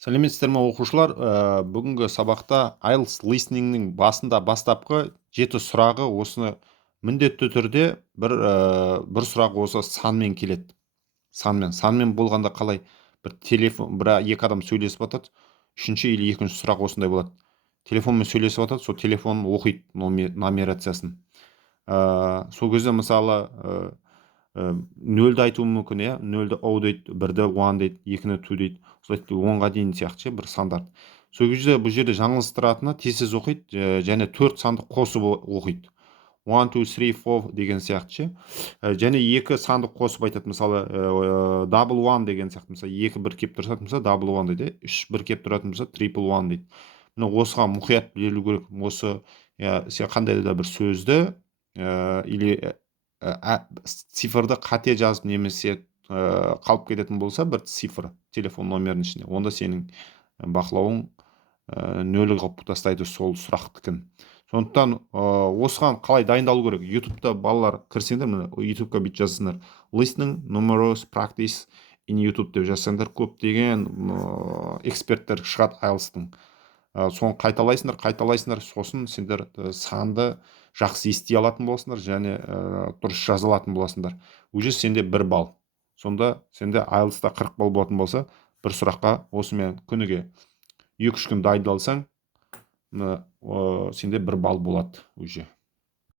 Сәлеметсіздер ме оқушылар? Бүгінгі сабақта IELTS listeningнің бастапқы 7 сұрағы осыны міндетті түрде бір сұрақ осы санмен келеді. Санмен болғанда қалай бір телефон, екі адам сөйлесіп жатады. Үшінші или екінші сұрақ осындай болады. Телефонмен сөйлесіп жатады, сол телефонын оқиды нумерациясын. Сол кезде мысалы нөлді айтуы мүмкін, иә, нөлді O дейді, бірді one дейді, екіні two дейді, солай онға дейін сияқты ше, бір сандар. Сол кезде бұл жерде жаңылыстыратыны тез оқиды және 4 санды қосып оқиды. 1, 2, 3, 4 деген сияқты ше. Және екі санды қосып айтады, мысалы double one деген сияқты, мысалы екі бір кеп тұрса, мысалы double one дейді, үш бір кеп тұратын болса triple one дейді. Міне осыған мұқият білу керек. Осы сен қандай да бір сөзді или цифрды қате жазып немесе қалып кететін болса, бір цифр телефон номерінің ішінде, онда сенің бақылауың нөл қылып тастайды сол сұрақтікін. Сондықтан осыған қалай дайындалу керек? YouTube'да балалар кірсеңдер, міне YouTube'ға бүйтіп жазсаңдар, listening numerous practice in YouTube деп жазсаңдар, көптеген эксперттер шығады IELTS-тың. Соны қайталайсыңдар, сосын сендер санды жақсы ести алатын боласыңдар және дұрыс жаза алатын боласыңдар. Уже сенде 1 балл. Сонда сенде IELTS-та 40 балл болатын болса, бір сұраққа осымен күніге 2-3 күн дайындалсаң, сенде 1 балл болады уже.